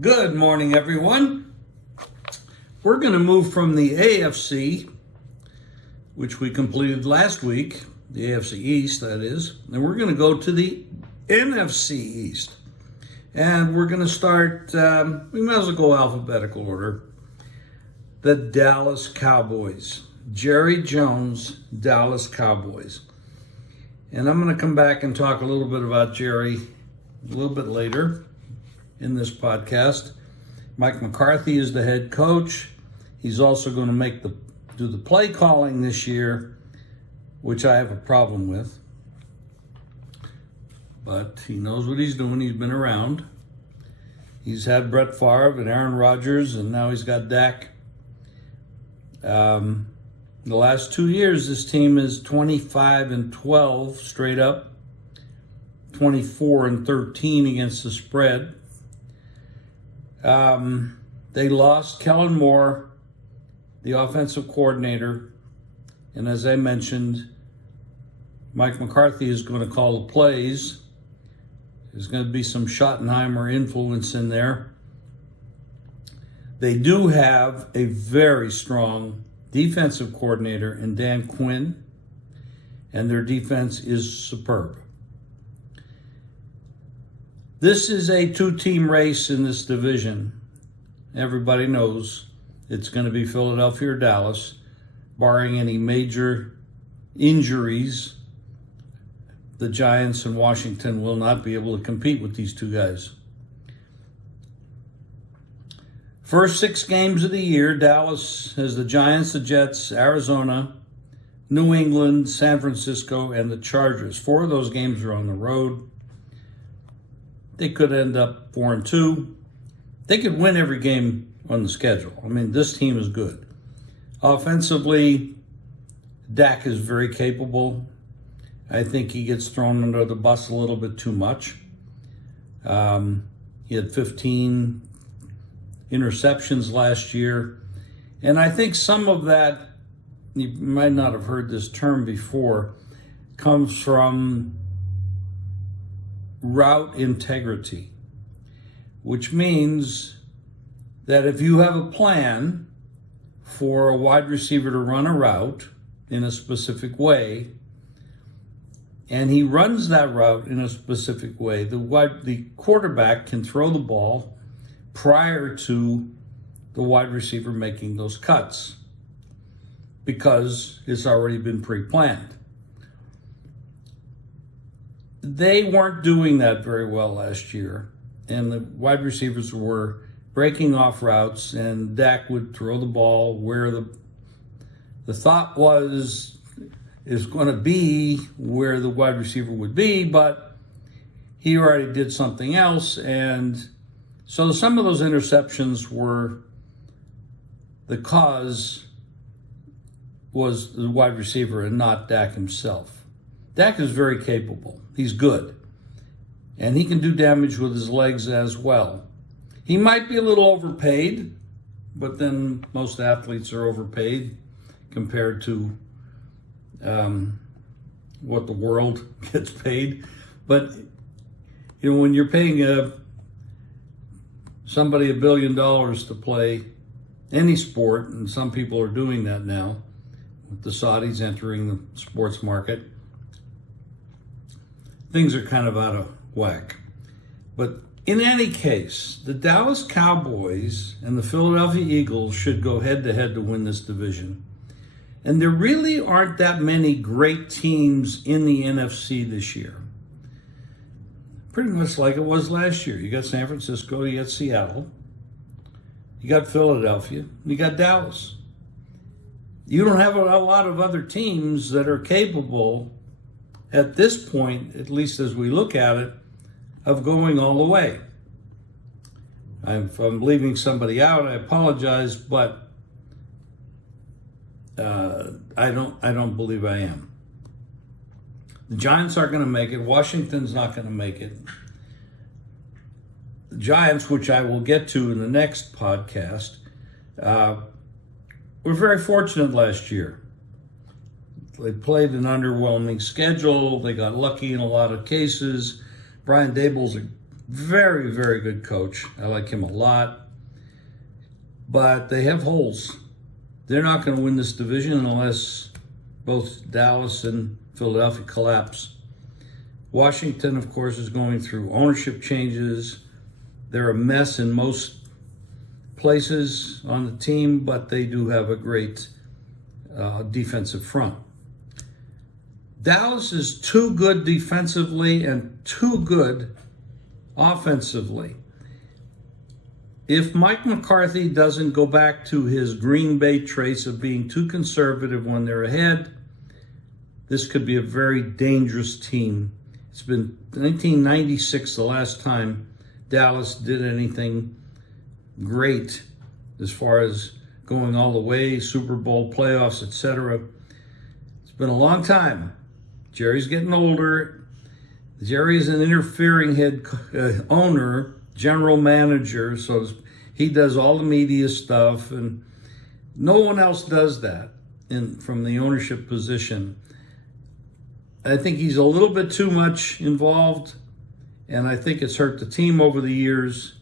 Good morning, everyone. We're going to move from the AFC, which we completed last week, the AFC East, that is, and we're going to go to the NFC East. And we're going to start, we might as well go alphabetical order, the Dallas Cowboys. Jerry Jones, Dallas Cowboys. And I'm going to come back and talk a little bit about Jerry a little bit later in this podcast. Mike McCarthy is the head coach. He's also going to do the play calling this year, which I have a problem with. But he knows what he's doing. He's been around. He's had Brett Favre and Aaron Rodgers, and now he's got Dak. The last 2 years, this team is 25-12 straight up, 24-13 against the spread. They lost Kellen Moore, the offensive coordinator, and as I mentioned, Mike McCarthy is going to call the plays. There's going to be some Schottenheimer influence in there. They do have a very strong defensive coordinator in Dan Quinn, and their defense is superb. This is a two-team race in this division. Everybody knows it's going to be Philadelphia or Dallas, barring any major injuries. The Giants and Washington will not be able to compete with these two guys. First 6 games of the year, Dallas has the Giants, the Jets, Arizona, New England, San Francisco, and the Chargers. 4 of those games are on the road. They could end up 4-2. They could win every game on the schedule. I mean, this team is good. Offensively, Dak is very capable. I think he gets thrown under the bus a little bit too much. He had 15 interceptions last year. And I think some of that, you might not have heard this term before, comes from route integrity, which means that if you have a plan for a wide receiver to run a route in a specific way, and he runs that route in a specific way, the quarterback can throw the ball prior to the wide receiver making those cuts because it's already been pre-planned. They weren't doing that very well last year, and the wide receivers were breaking off routes, and Dak would throw the ball where the thought was is going to be where the wide receiver would be, but he already did something else, and so some of those interceptions were the cause was the wide receiver and not Dak himself. Dak is very capable. He's good. And he can do damage with his legs as well. He might be a little overpaid, but then most athletes are overpaid compared to what the world gets paid. But you know, when you're paying somebody $1 billion to play any sport, and some people are doing that now, with the Saudis entering the sports market, things are kind of out of whack. But in any case, the Dallas Cowboys and the Philadelphia Eagles should go head-to-head to win this division. And there really aren't that many great teams in the NFC this year. Pretty much like it was last year. You got San Francisco, you got Seattle, you got Philadelphia, you got Dallas. You don't have a lot of other teams that are capable at this point, at least as we look at it, of going all the way. If I'm leaving somebody out, I apologize, but I don't believe I am. The Giants aren't going to make it. Washington's not going to make it. The Giants, which I will get to in the next podcast, were very fortunate last year. They played an underwhelming schedule. They got lucky in a lot of cases. Brian Daboll's a Very, very good coach. I like him a lot. But they have holes. They're not going to win this division unless both Dallas and Philadelphia collapse. Washington, of course, is going through ownership changes. They're a mess in most places on the team, but they do have a great defensive front. Dallas is too good defensively and too good offensively. If Mike McCarthy doesn't go back to his Green Bay traits of being too conservative when they're ahead, this could be a very dangerous team. It's been 1996 the last time Dallas did anything great as far as going all the way, Super Bowl playoffs, etc. It's been a long time. Jerry's getting older. Jerry is an interfering head owner, general manager, so he does all the media stuff, and no one else does that from the ownership position. I think he's a little bit too much involved, and I think it's hurt the team over the years.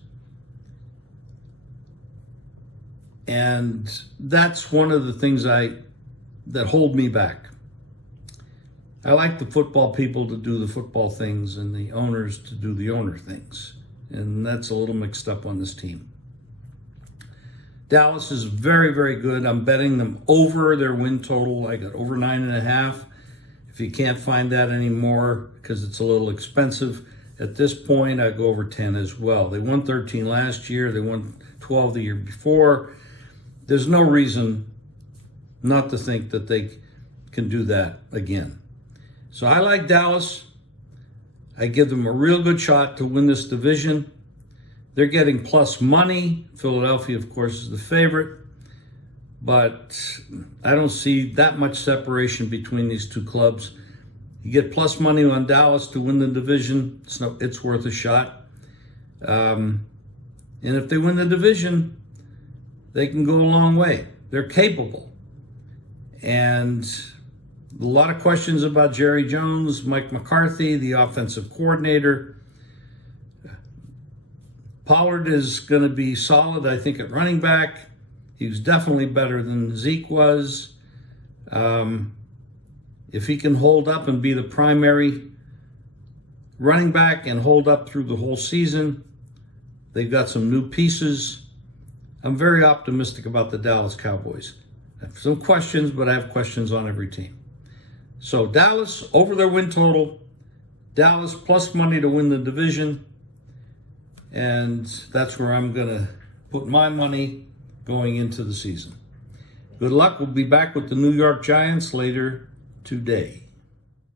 And that's one of the things that hold me back. I like the football people to do the football things and the owners to do the owner things. And that's a little mixed up on this team. Dallas is very, very good. I'm betting them over their win total. I got over 9.5. If you can't find that anymore because it's a little expensive, at this point, I go over 10 as well. They won 13 last year. They won 12 the year before. There's no reason not to think that they can do that again. So I like Dallas. I give them a real good shot to win this division. They're getting plus money. Philadelphia, of course, is the favorite. But I don't see that much separation between these two clubs. You get plus money on Dallas to win the division. It's worth a shot. And if they win the division, they can go a long way. They're capable. And a lot of questions about Jerry Jones, Mike McCarthy, the offensive coordinator. Pollard is going to be solid, I think, at running back. He was definitely better than Zeke was. If he can hold up and be the primary running back and hold up through the whole season, they've got some new pieces. I'm very optimistic about the Dallas Cowboys. I have some questions, but I have questions on every team. So Dallas over their win total. Dallas plus money to win the division. And that's where I'm going to put my money going into the season. Good luck. We'll be back with the New York Giants later today.